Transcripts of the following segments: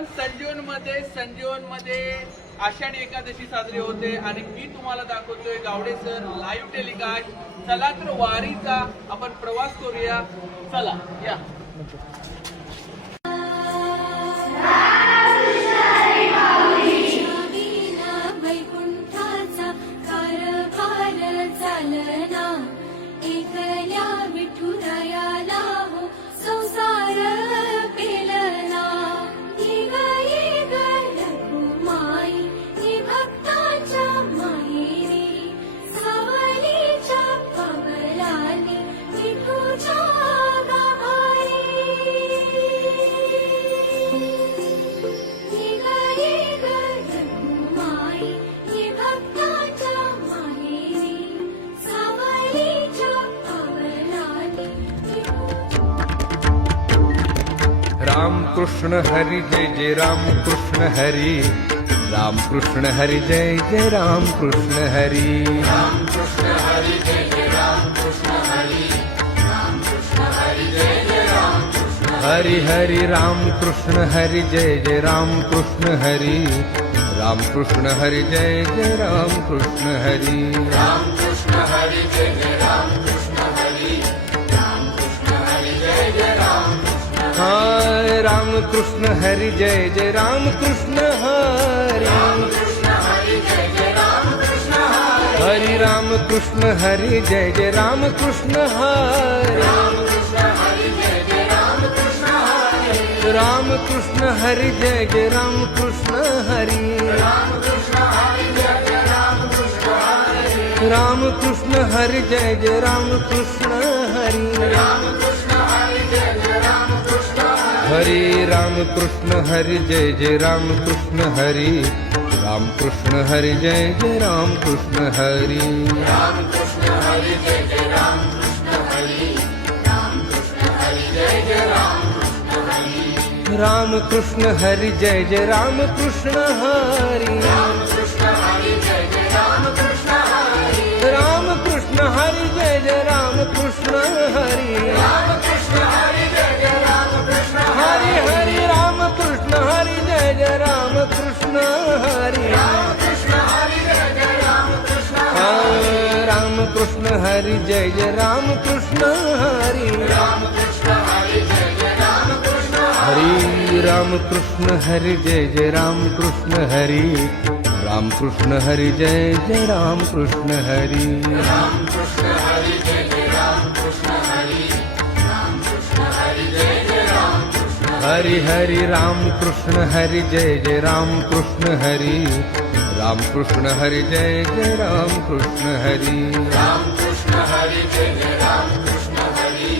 आपण संजीवन मध्ये आषाढी एकादशी साजरी होते आणि मी तुम्हाला दाखवतोय गावडे सर लाईव्ह टेलिकास्ट. चला तर वारीचा आपण प्रवास करूया. चला या. राम कृष्ण हरी जय जय राम कृष्ण हरी. राम कृष्ण हरी जय जय राम कृष्ण हरी. राम कृष्ण हरी जय जय राम कृष्ण हरी. राम कृष्ण हरी जय जय राम कृष्ण हरि हरि राम कृष्ण हरि जय जय राम कृष्ण हरि. राम कृष्ण हरि जय जय राम कृष्ण हरि. राम कृष्ण हरी जय जय राम कृष्ण हरी. राम कृष्ण हरी जय जय राम हाय राम कृष्ण हरि जय जय राम कृष्ण हरि. राम कृष्ण हरी जय जय राम कृष्ण हरी. हरि राम कृष्ण हरि जय जय राम कृष्ण हरि. राम कृष्ण हरी जय जय राम कृष्ण हरी. राम कृष्ण हरि जय जय राम कृष्ण हरि. राम कृष्ण हरी जय जय राम कृष्ण हरी. राम कृष्ण हरि जय जय राम कृष्ण हरि. राम कृष्ण हरी जय जय राम कृष्ण हरी. हरि राम कृष्ण हरि जय जय राम कृष्ण हरि. राम कृष्ण हरि जय जय राम कृष्ण हरि. राम कृष्ण हरी जय जय राम कृष्ण हरी. राम कृष्ण हरी जय जय राम कृष्ण हरी. राम कृष्ण हरि जय जय राम कृष्ण हरि. राम कृष्ण हरी जय जय राम कृष्ण हरी. राम कृष्ण हरि जय जय राम कृष्ण हरि. राम कृष्ण हरी जय जय राम कृष्ण हरि हरि राम कृष्ण हरि जय जय राम कृष्ण हरि. राम कृष्ण हरी जय जय राम कृष्ण राम कृष्ण हरि जय जय राम कृष्ण हरि. राम कृष्ण हरी जय जय राम कृष्ण हरि राम कृष्ण हरि जय जय राम कृष्ण हरि. राम कृष्ण हरि जय जय राम कृष्ण हरि. राम कृष्ण हरी जय जय राम कृष्ण हरी. राम कृष्ण हरी जय जय राम कृष्ण हरि हरि राम कृष्ण हरि जय जय राम कृष्ण हरि. राम कृष्ण हरि जय जय राम कृष्ण हरि. राम कृष्ण हरी जय जय राम कृष्ण हरी.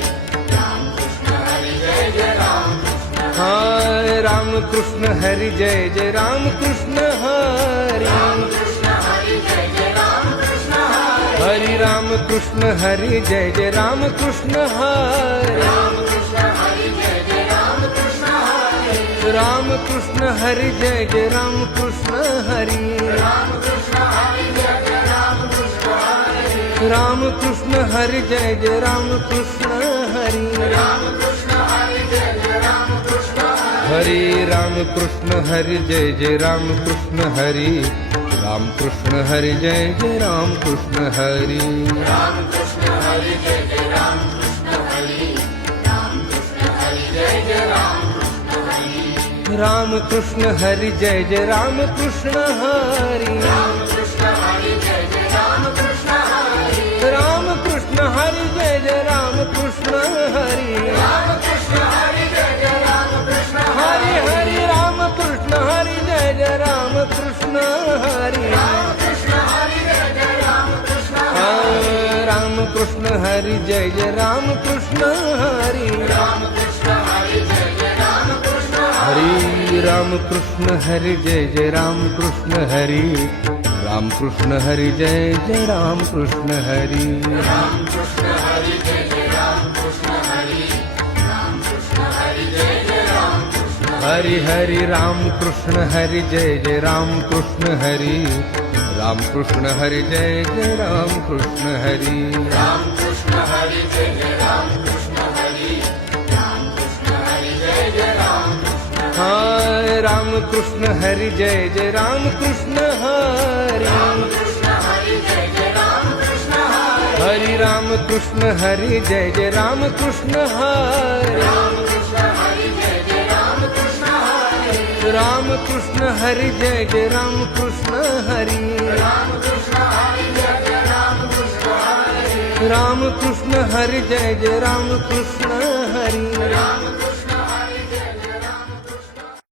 राम कृष्ण हरी जय जय राम कृष्ण हाय राम कृष्ण हरि जय जय राम कृष्ण हरि. राम कृष्ण हरी जय जय राम कृष्ण हरी. हरि राम कृष्ण हरि जय जय राम कृष्ण हरि. राम कृष्ण हरी जय जय राम कृष्ण हरी. राम कृष्ण हरि जय जय राम कृष्ण हरि. राम कृष्ण हरी जय जय राम कृष्ण हरी. राम कृष्ण हरि जय जय राम कृष्ण हरि. राम कृष्ण हरी जय जय राम कृष्ण हरी. हरि राम कृष्ण हरि जय जय राम कृष्ण हरि. राम कृष्ण हरि जय जय राम कृष्ण हरि. राम कृष्ण हरी जय जय राम कृष्ण हरी. राम कृष्ण हरी जय जय राम कृष्ण हरी. राम कृष्ण हरि जय जय राम कृष्ण हरि. राम कृष्ण हरी जय जय राम कृष्ण हरी. राम कृष्ण हरि जय जय राम कृष्ण हरि. राम कृष्ण हरी जय जय राम कृष्ण हरि हरि राम कृष्ण हरि जय जय राम कृष्ण हरि. राम कृष्ण हरी जय जय राम कृष्ण राम कृष्ण हरि जय जय राम कृष्ण हरि. राम कृष्ण हरी जय जय राम कृष्ण हरि राम कृष्ण हरि जय जय राम कृष्ण हरि. राम कृष्ण हरि जय जय राम कृष्ण हरि. राम कृष्ण हरी जय जय राम कृष्ण हरी. राम कृष्ण हरी जय जय राम कृष्ण हरि हरि राम कृष्ण हरि जय जय राम कृष्ण हरि. राम कृष्ण हरि जय जय राम कृष्ण हरि. राम कृष्ण हरी जय जय राम कृष्ण हरी. राम कृष्ण हरी जय जय राम कृष्ण हाय राम राम कृष्ण हरी जय जय राम कृष्ण हरी कृष्ण हरी जय जय राम कृष्ण हरी हरी राम कृष्ण हरी जय जय राम कृष्ण हरी कृष्ण हरी जय जय राम कृष्ण हरी राम कृष्ण हरी जय जय राम कृष्ण हरी कृष्ण हरी जय जय राम कृष्ण हरी राम कृष्ण हरी जय जय राम कृष्ण हरी